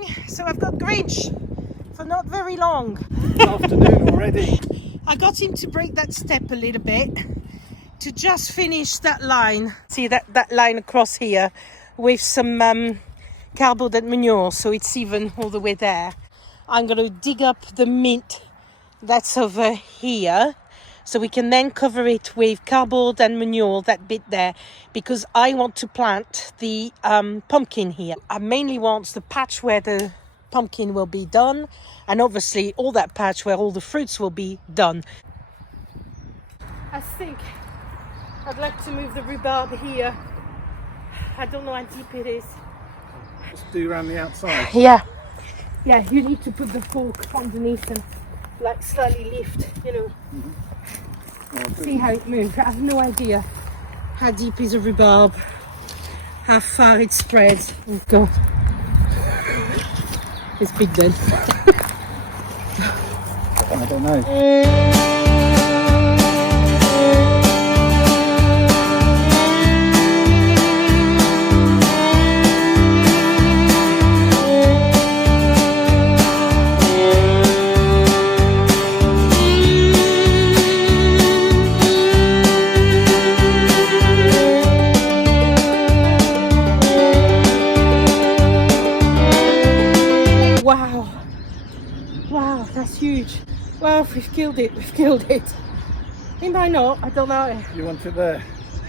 morning. So I've got Grinch for not very long. It's afternoon already. I got him to break that step a little bit to just finish that line. See that line across here with some cardboard manure, so it's even all the way there. I'm going to dig up the mint that's over here, so we can then cover it with cardboard and manure, that bit there, because I want to plant the pumpkin here. I mainly want the patch where the pumpkin will be done, and obviously all that patch where all the fruits will be done. I think I'd like to move the rhubarb here. I don't know how deep it is. Just do around the outside. Yeah, you need to put the fork underneath and like slightly lift, you know. See how it moves. I have no idea how deep is a rhubarb, how far it spreads. Oh God, it's big then. I don't know. Wow, that's huge. Well, we've killed it. It might not, I don't know. You want it there?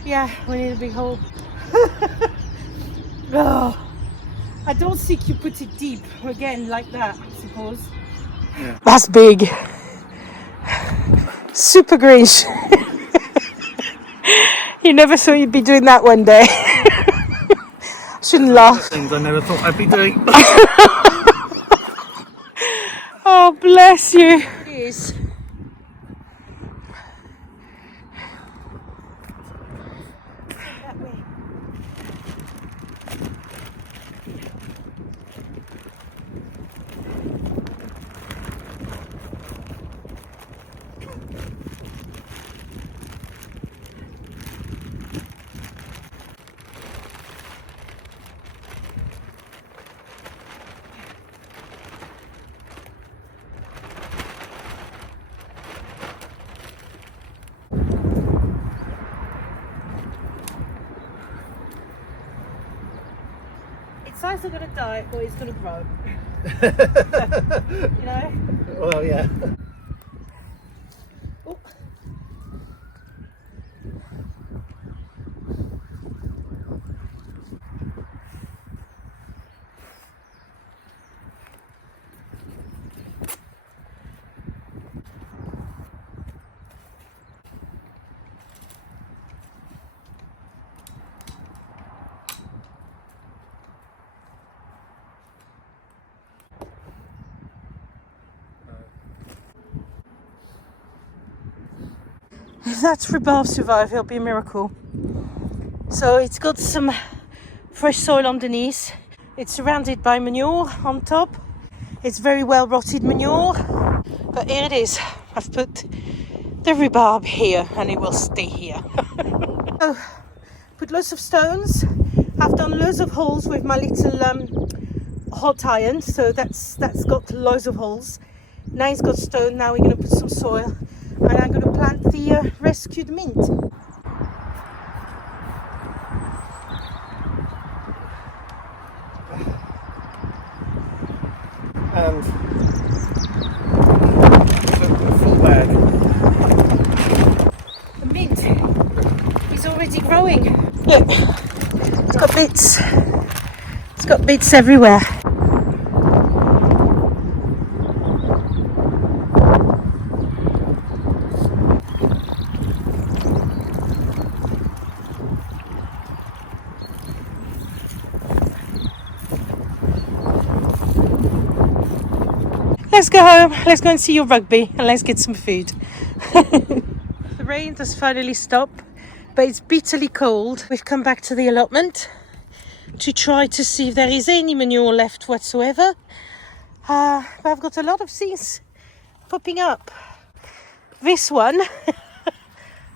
Yeah, we need a big hole. Oh, I don't think you put it deep again like that, I suppose. Yeah. That's big. Super Grinch. You never thought you'd be doing that one day. Shouldn't laugh. Things I never thought I'd be doing. Oh, bless you. It is. That way. It's either going to die or it's going to grow. You know? Well, yeah. Oh. If that rhubarb survives, it'll be a miracle. So it's got some fresh soil underneath. It's surrounded by manure on top. It's very well rotted manure. But here it is. I've put the rhubarb here and it will stay here. So, put lots of stones. I've done loads of holes with my little hot iron. So that's got loads of holes. Now it's got stone. Now we're going to put some soil. And I'm going to plant the rescued mint. And a full bag. The mint is already growing. Look, it's got bits. It's got bits everywhere. Let's go home, let's go and see your rugby and let's get some food. The rain has finally stopped, but it's bitterly cold. We've come back to the allotment to try to see if there is any manure left whatsoever. But I've got a lot of things popping up. This one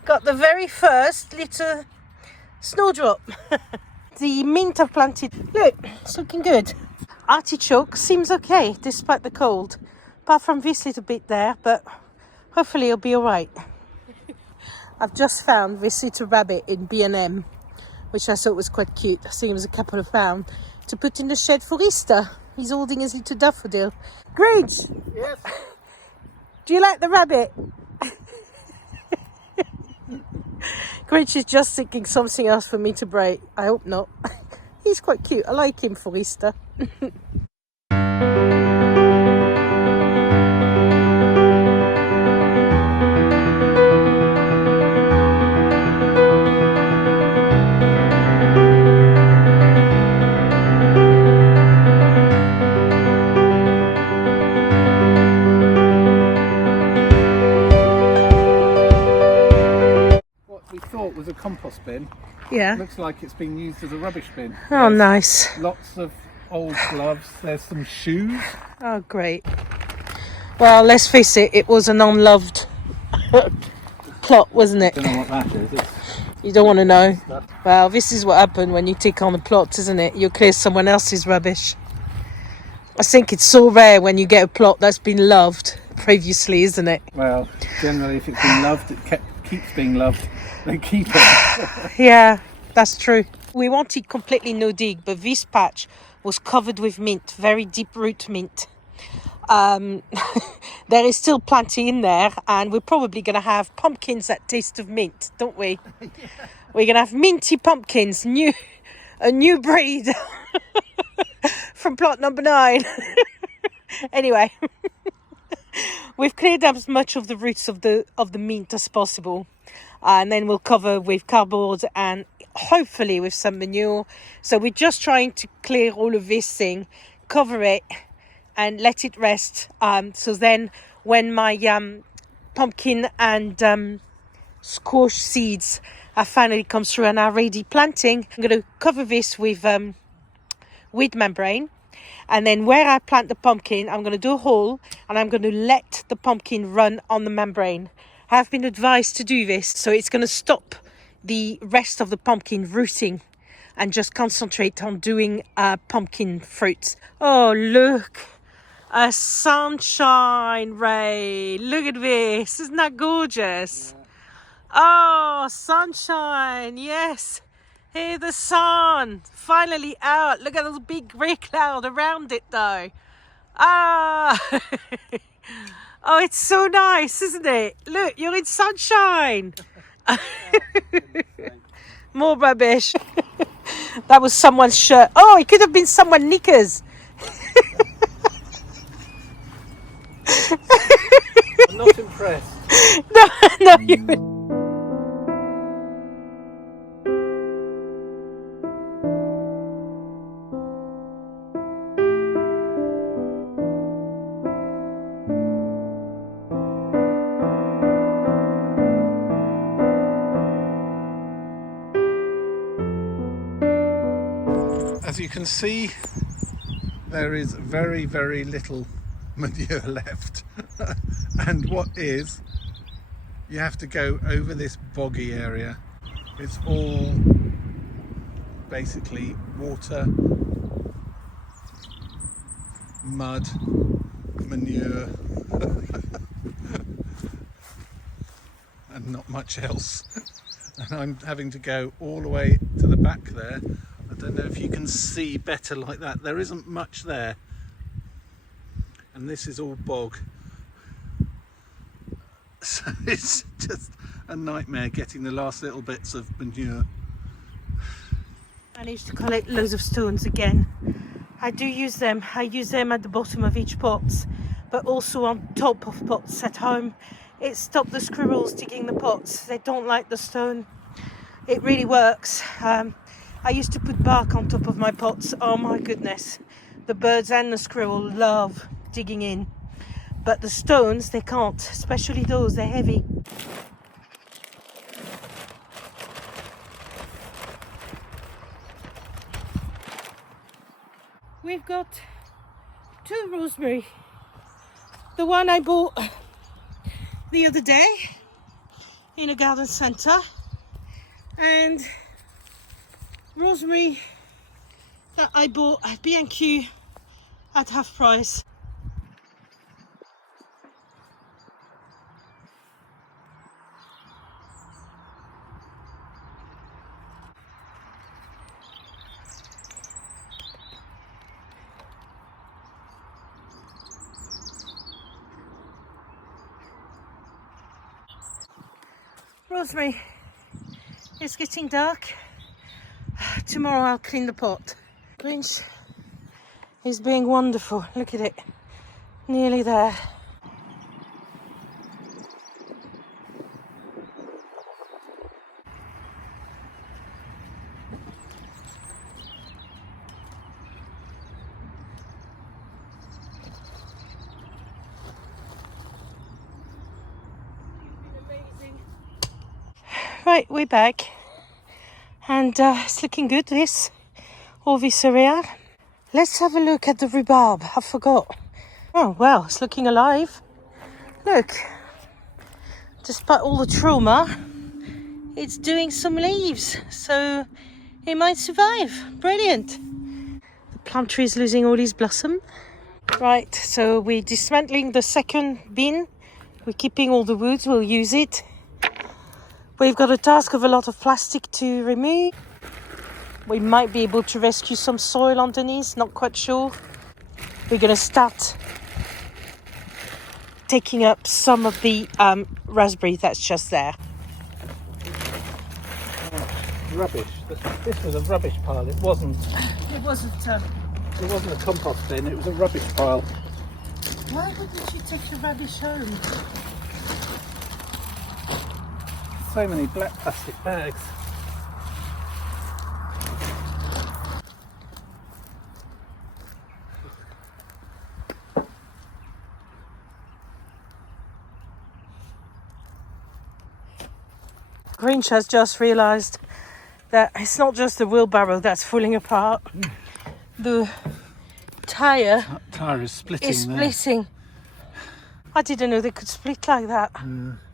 got the very first little snowdrop. The mint I've planted, look, it's looking good. artichoke seems okay despite the cold. Apart from this little bit there, but hopefully it'll be alright. I've just found this little rabbit in B&M, which I thought was quite cute. I think it was a couple of pounds to put in the shed for Easter. He's holding his little daffodil. Grinch! Yes. Do you like the rabbit? Grinch is just thinking something else for me to break. I hope not. He's quite cute. I like him for Easter. What we thought was a compost bin Yeah. looks like it's been used as a rubbish bin. Oh, There's nice. Lots of old gloves. There's some shoes. Oh, great. Well, let's face it, it was an unloved plot, wasn't it? Don't know what that is. You don't want to know. Well, this is what happened when you take on a plot, isn't it? You clear someone else's rubbish. I think it's so rare when you get a plot that's been loved previously, isn't it? Well, generally, if it's been loved, it keeps being loved. They keep it. Yeah, that's true. We wanted completely no dig, but this patch was covered with mint, very deep root mint. There is still plenty in there, and we're probably going to have pumpkins that taste of mint, don't we? Yeah. We're going to have minty pumpkins, a new breed from plot number 9. Anyway, we've cleared up as much of the roots of the mint as possible, and then we'll cover with cardboard and hopefully with some manure. So we're just trying to clear all of this thing, cover it, and let it rest. So then when my pumpkin and squash seeds have finally come through and are ready planting, I'm going to cover this with weed membrane. And then where I plant the pumpkin, I'm going to do a hole and I'm going to let the pumpkin run on the membrane. I have been advised to do this, so it's going to stop the rest of the pumpkin rooting and just concentrate on doing pumpkin fruits. Oh, look. A sunshine ray. Look at this. Isn't that gorgeous? Yeah. Oh, sunshine. Yes. Hey, the sun. Finally out. Look at those big grey cloud around it, though. Ah. Oh, it's so nice, isn't it? Look, you're in sunshine. More rubbish. That was someone's shirt. Oh, it could have been someone's knickers. I'm not impressed. No, you. As you can see, there is very, very little manure left. And what is, you have to go over this boggy area. It's all basically water, mud, manure, and not much else. And I'm having to go all the way to the back there. I don't know if you can see better like that. There isn't much there. And this is all bog. So it's just a nightmare getting the last little bits of manure. Managed to collect loads of stones again. I do use them. I use them at the bottom of each pot, but also on top of pots at home. It stops the squirrels digging the pots. They don't like the stone. It really works. I used to put bark on top of my pots. Oh my goodness. The birds and the squirrel love digging in. But the stones, they can't. Especially those, they're heavy. We've got 2 rosemary. The one I bought the other day in a garden centre, and rosemary that I bought at B&Q at half price. Rosemary, it's getting dark. Tomorrow I'll clean the pot. Grinch is being wonderful. Look at it. Nearly there. Right, we're back. And it's looking good, this. All this area. Let's have a look at the rhubarb. I forgot. Oh, well, it's looking alive. Look. Despite all the trauma, it's doing some leaves. So it might survive. Brilliant. The plum tree is losing all its blossom. Right, so we're dismantling the second bin. We're keeping all the woods. We'll use it. We've got a task of a lot of plastic to remove. We might be able to rescue some soil underneath, not quite sure. We're going to start taking up some of the raspberry that's just there. Rubbish. This was a rubbish pile. It wasn't. It wasn't. It wasn't a compost bin. It was a rubbish pile. Why wouldn't you take the rubbish home? So many black plastic bags. Grinch has just realised that it's not just the wheelbarrow that's falling apart. The tyre Tyre is splitting. is splitting. I didn't know they could split like that.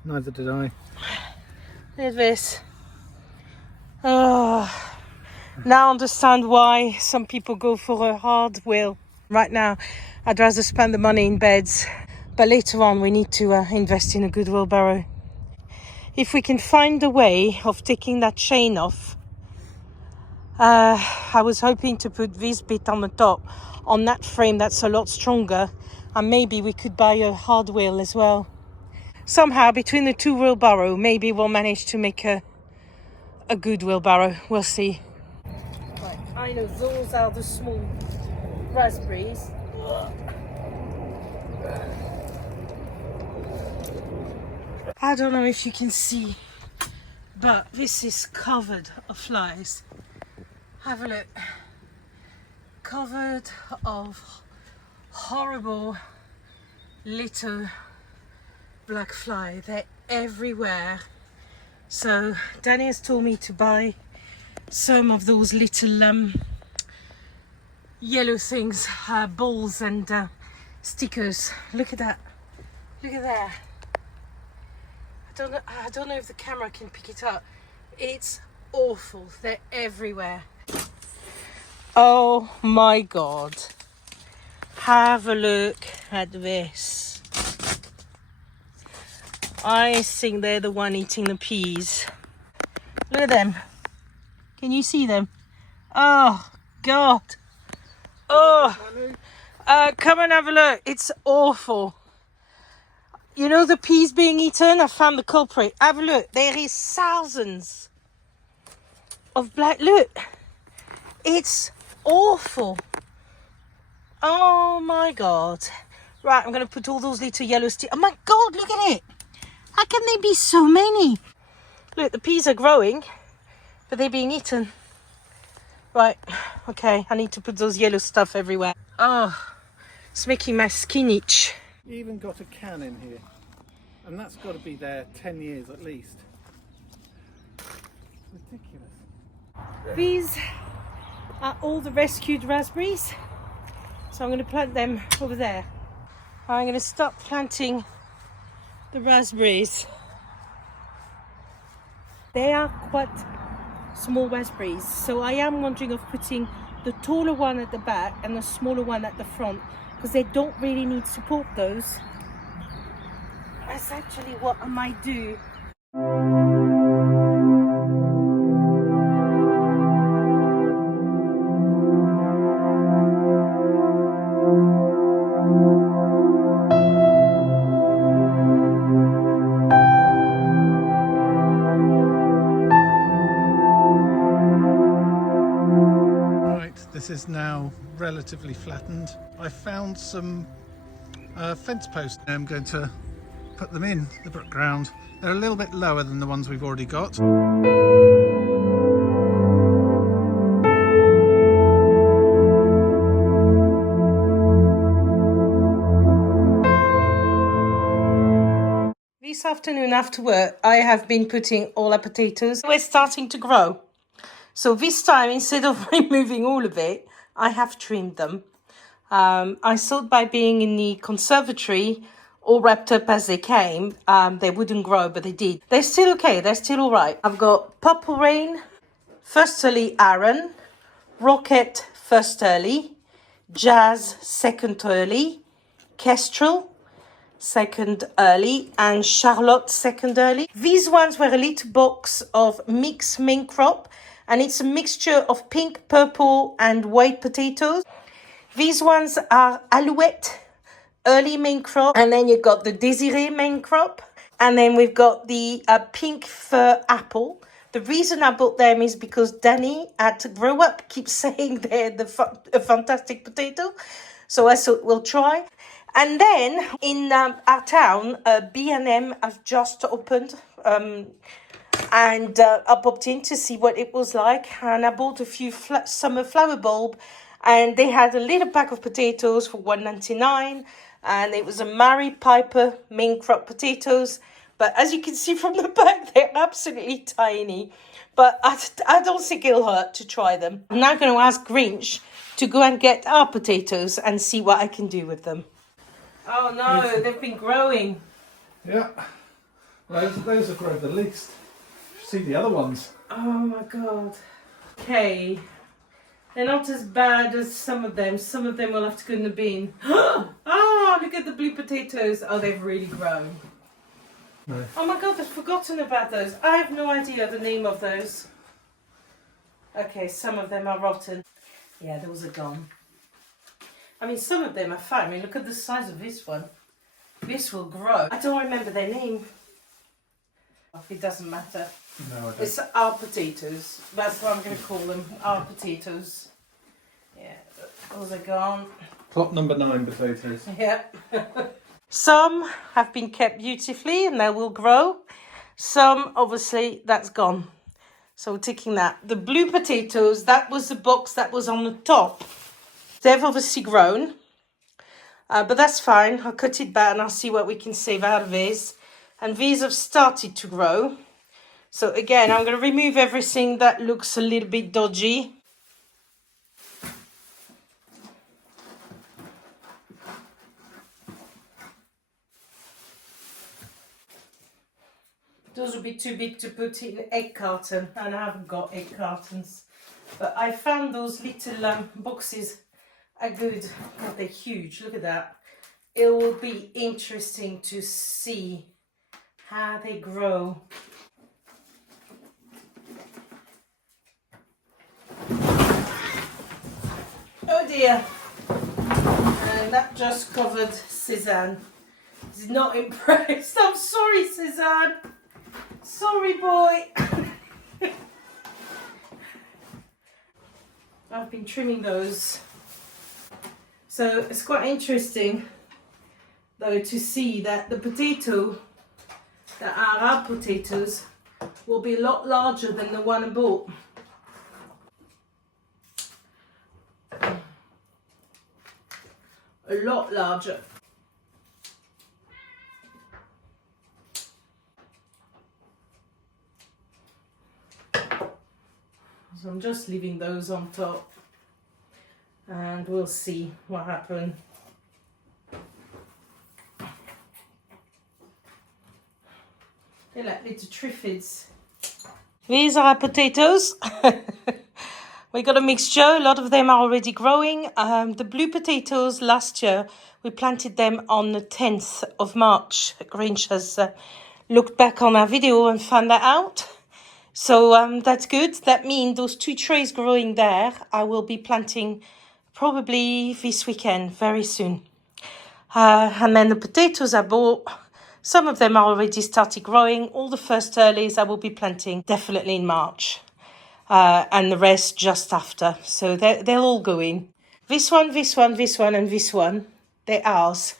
Neither did I. Look at this. Oh, now I understand why some people go for a hard wheel. Right now, I'd rather spend the money in beds. But later on, we need to invest in a good wheelbarrow. If we can find a way of taking that chain off, I was hoping to put this bit on the top, on that frame that's a lot stronger, and maybe we could buy a hard wheel as well. Somehow, between the two wheelbarrow, maybe we'll manage to make a good wheelbarrow. We'll see. Right, I know those are the small raspberries. I don't know if you can see, but this is covered of flies. Have a look. Covered of horrible little black fly. They're everywhere. So Danny has told me to buy some of those little yellow things, balls and stickers. Look at that. Look at that. I don't know if the camera can pick it up. It's awful. They're everywhere. Oh my God. Have a look at this. I think they're the one eating the peas. Look at them. Can you see them? Oh God. Oh. Come and have a look. It's awful. You know the peas being eaten? I found the culprit. Have a look. There is thousands of black. Look. It's awful. Oh my God. Right, I'm going to put all those little yellow sticks. Oh my God, look at it. How can there be so many? Look, the peas are growing, but they're being eaten. Right, okay. I need to put those yellow stuff everywhere. Oh, it's making my skin itch. You even got a can in here, and that's got to be there 10 years at least. Ridiculous. These are all the rescued raspberries, so I'm going to plant them over there. I'm going to start planting the raspberries. They are quite small raspberries. So I am wondering of putting the taller one at the back and the smaller one at the front, because they don't really need support, those. That's actually what I might do. This is now relatively flattened. I found some fence posts. I'm going to put them in the background. They're a little bit lower than the ones we've already got. This afternoon after work, I have been putting all our potatoes. We're starting to grow. So this time, instead of removing all of it, I have trimmed them. I thought by being in the conservatory, all wrapped up as they came, they wouldn't grow, but they did. They're still okay, they're still all right. I've got Purple Rain, First Early Aaron, Rocket First Early, Jazz Second Early, Kestrel Second Early, and Charlotte Second Early. These ones were a little box of mixed main crop, and it's a mixture of pink, purple and white potatoes. These ones are Alouette Early main crop, and then you've got the Désiré main crop, and then we've got the pink fir apple. The reason I bought them is because Danny at Grow Up keeps saying they're a fantastic potato, so I thought we'll try. And then in our town, B&M have just opened, and I popped in to see what it was like, and I bought a few summer flower bulb, and they had a little pack of potatoes for $1.99, and it was a Mary Piper main crop potatoes. But as you can see from the back, they're absolutely tiny. But I don't think it'll hurt to try them. I'm now going to ask Grinch to go and get our potatoes and see what I can do with them. Oh no, they've been growing. Yeah, those have grown the least. See the other ones. Oh my god. Okay. They're not as bad as some of them. Some of them will have to go in the bin. Oh, look at the blue potatoes. Oh, they've really grown. No. Oh my god, I've forgotten about those. I have no idea the name of those. Okay, some of them are rotten. Yeah, those are gone. I mean, some of them are fine. I mean, look at the size of this one. This will grow. I don't remember their name. It doesn't matter. No, I don't. It's our potatoes. That's what I'm going to call them. Our potatoes. Yeah, those are gone. Plot number 9 potatoes. Yep. Some have been kept beautifully and they will grow. Some, obviously, that's gone. So we're taking that. The blue potatoes, that was the box that was on the top. They've obviously grown. But that's fine. I'll cut it back and I'll see what we can save out of this. And these have started to grow. So again, I'm going to remove everything that looks a little bit dodgy. Those would be too big to put in an egg carton, and I haven't got egg cartons. But I found those little boxes are good. God, they're huge. Look at that. It will be interesting to see how they grow. Oh dear. And that just covered Cezanne. He's not impressed. I'm sorry, Cezanne. Sorry, boy. I've been trimming those. So it's quite interesting, though, to see that the potato that are our potatoes will be a lot larger than the one I bought. A lot larger. So I'm just leaving those on top and we'll see what happens. They're like little triffids. These are our potatoes. We got a mixture. A lot of them are already growing. The blue potatoes last year, we planted them on the 10th of March. Grinch has looked back on our video and found that out. So that's good. That means those 2 trays growing there, I will be planting probably this weekend, very soon. And then the potatoes I bought, some of them are already started growing. All the first earlies I will be planting definitely in March. And the rest just after. So they'll all go in. This one, this one, this one, and this one, they're ours.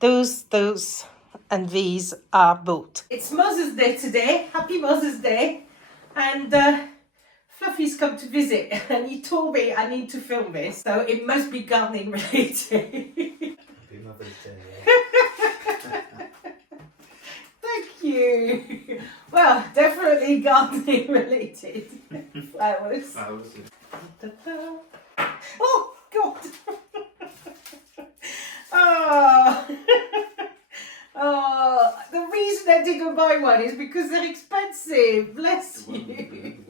Those, and these are bought. It's Mother's Day today. Happy Mother's Day. And Fluffy's come to visit and he told me I need to film this. So it must be gardening related. Happy Mother's Day. Thank you. Well, definitely gardening related. Flowers. Flowers. Oh, God. Oh. Oh, the reason I didn't buy one is because they're expensive. Bless you.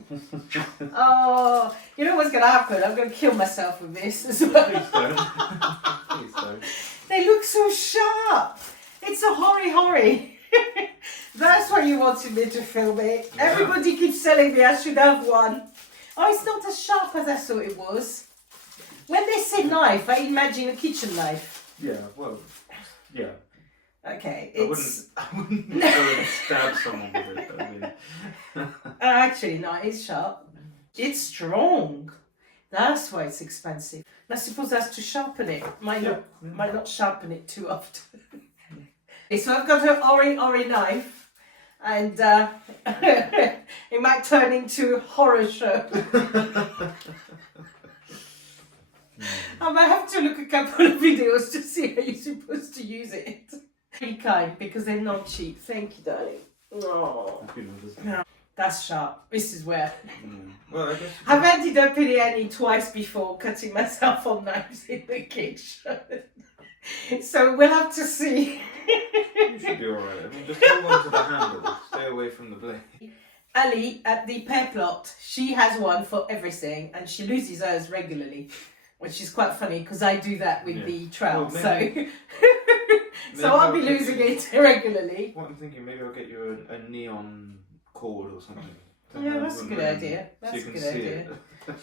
Oh, you know what's going to happen? I'm going to kill myself with this as well. Please don't. Please don't. They look so sharp. It's a hori. That's why you wanted me to film it. Yeah. Everybody keeps telling me I should have one. Oh, it's not as sharp as I thought it was. When they say knife, I imagine a kitchen knife. Yeah, well, yeah. Okay, I wouldn't go and stab someone with it. I mean. Actually, no, it's sharp. It's strong. That's why it's expensive. And I suppose that's to sharpen it. Might not sharpen it too often. So I've got an ori knife, and it might turn into a horror show. I might have to look a couple of videos to see how you're supposed to use it. Be kind, because they're not cheap. Thank you, darling. Oh, no, that's sharp. This is where well, I guess I've ended up in the end twice before, cutting myself on knives in the kitchen. So we'll have to see. You should be alright. I mean, just hold on to the handle. Stay away from the blade. Ali at the pear plot, she has one for everything, and she loses hers regularly, which is quite funny because I do that with the trowel. Well, so I'll be losing it regularly. What I'm thinking, maybe I'll get you a neon cord or something. Yeah, that's a good idea. That's so you a can good see idea. it.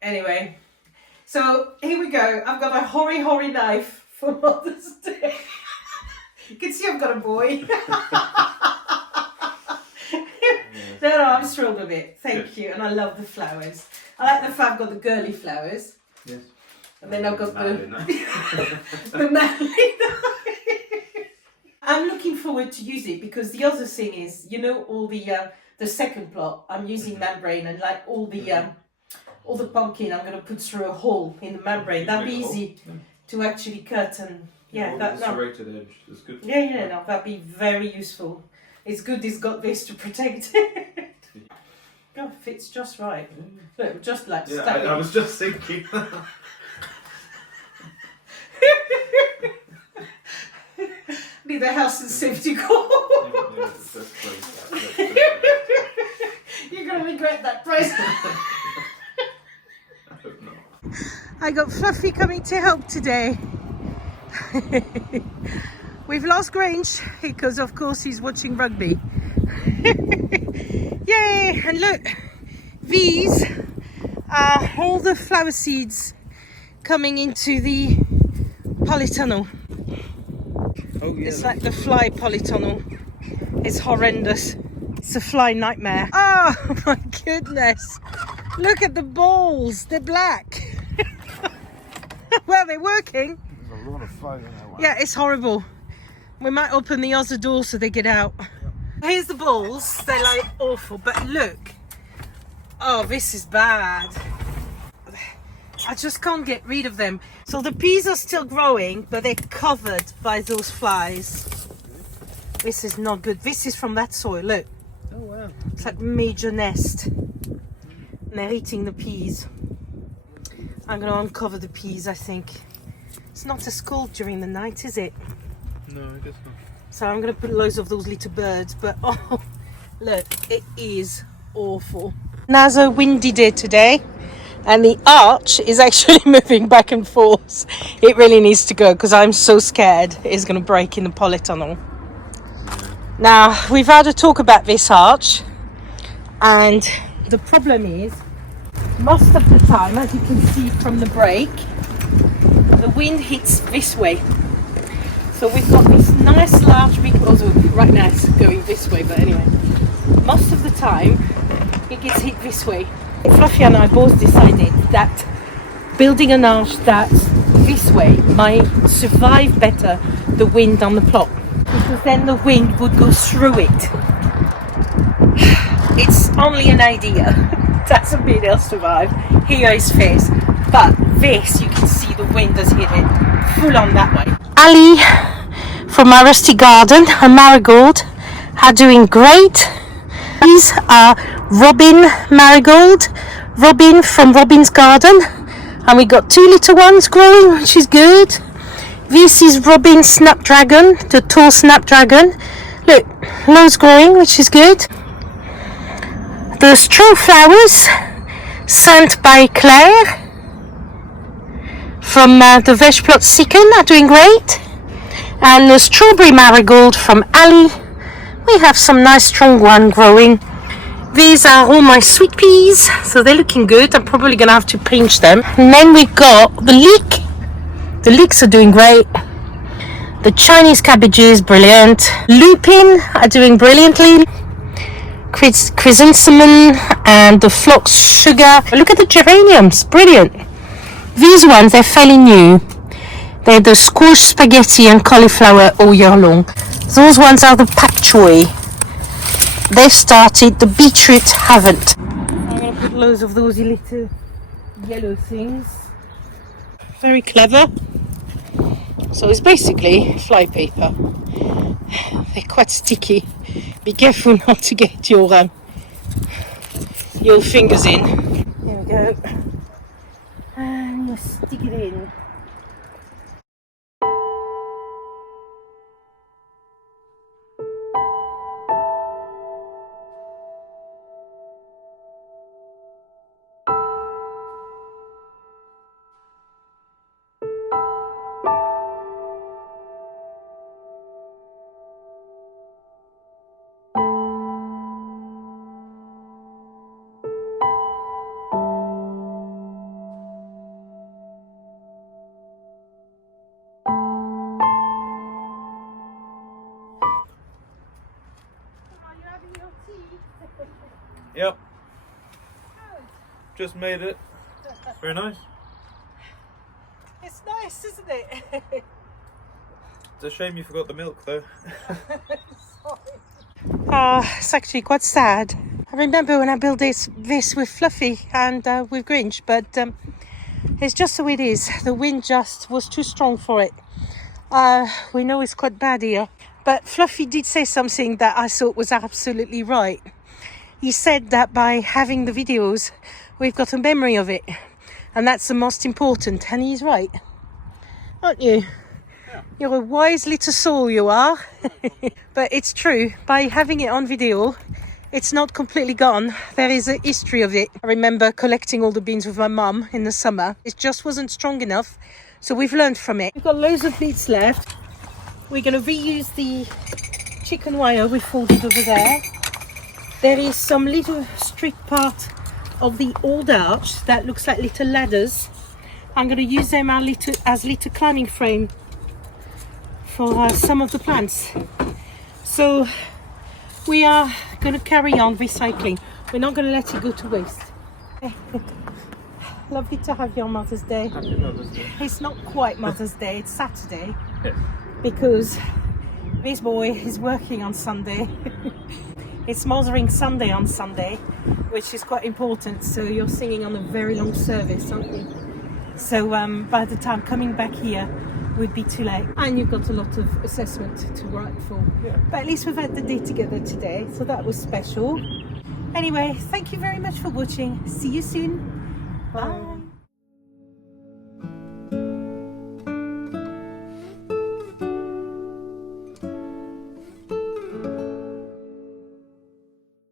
Anyway, so here we go. I've got a hori knife for Mother's Day. You can see I've got a boy. No, I'm thrilled with it. Thank you. And I love the flowers. I like the fact I've got the girly flowers. Yes. And then I've got the manly. I'm looking forward to use it because the other thing is, you know, all the second plot, I'm using membrane, and like all the pumpkin I'm going to put through a hole in the membrane. That'd be easy to actually cut, and the serrated edge is good. Yeah, no, that'd be very useful. It's good it's got this to protect it. God, fits just right. Look, just like I was just thinking. Need a health and safety call. You're going to regret that price. I hope not. I got Fluffy coming to help today. We've lost Grinch because of course he's watching rugby. Yay! And look, these are all the flower seeds coming into the polytunnel. Oh, yeah, it's like the fly polytunnel. It's horrendous. It's a fly nightmare. Oh my goodness. Look at the balls. They're black. Well, they're working. There's a lot of flies in that one. Yeah, it's horrible. We might open the other door so they get out. Here's the balls. They're like awful, but look. Oh, this is bad. I just can't get rid of them. So the peas are still growing, but they're covered by those flies. This is not good. This is from that soil, look. Oh, wow. It's like major nest. And they're eating the peas. I'm going to uncover the peas, I think. It's not as cold during the night, is it? No, I guess not. So I'm going to put loads of those little birds, but oh, look, it is awful. Another windy day today, and the arch is actually moving back and forth. It really needs to go because I'm so scared it's going to break in the polytunnel. Now, we've had a talk about this arch, and the problem is, most of the time, as you can see from the break, the wind hits this way. So we've got this nice large big, also right now it's going this way, but anyway, most of the time it gets hit this way. Fluffy and I both decided that building an arch that's this way might survive better the wind on the plot, because then the wind would go through it. It's only an idea. Doesn't mean it'll survive. Here is face, but this you can see the wind has hit it full on that way. Ali from my rusty garden, a marigold, are doing great. These are Robin marigold, Robin from Robin's garden, and we got 2 little ones growing, which is good. This is Robin snapdragon, the tall snapdragon. Look, loads growing, which is good. The straw flowers sent by Claire from the veg plot Sicken are doing great, and the strawberry marigold from Ali. We have some nice strong one growing. These are all my sweet peas, so they're looking good. I'm probably gonna have to pinch them. And then we've got the leek. The leeks are doing great. The Chinese cabbages, brilliant. Lupin are doing brilliantly. Chrysanthemum and the phlox sugar. Look at the geraniums, brilliant. These ones, they're fairly new. They're the squash, spaghetti and cauliflower all year long. Those ones are the pak choy. They've started, the beetroot haven't. I'm going to put loads of those little yellow things. Very clever. So it's basically flypaper. They're quite sticky. Be careful not to get your fingers in. There we go. And you stick it in. Yep. Just made it. Very nice. It's nice, isn't it? It's a shame you forgot the milk though. It's actually quite sad. I remember when I built this with Fluffy and with Grinch, but it's just the way it is. The wind just was too strong for it. We know it's quite bad here, but Fluffy did say something that I thought was absolutely right. He said that by having the videos, we've got a memory of it, and that's the most important, and he's right, aren't you? Yeah. You're a wise little soul, you are. But it's true, by having it on video, it's not completely gone. There is a history of it. I remember collecting all the beans with my mum in the summer. It just wasn't strong enough, so we've learned from it. We've got loads of beads left. We're going to reuse the chicken wire we folded over there. There is some little street part of the old arch that looks like little ladders. I'm going to use them as little climbing frame for some of the plants. So we are going to carry on recycling. We're not going to let it go to waste. Lovely to have you on Mother's Day. Happy Mother's Day. It's not quite Mother's Day, it's Saturday. Yes. Because this boy is working on Sunday. It's Mothering Sunday on Sunday, which is quite important. So you're singing on a very long service, aren't you? So by the time coming back here would be too late. And you've got a lot of assessment to write for. Yeah. But at least we've had the day together today, so that was special. Anyway, thank you very much for watching. See you soon. Bye.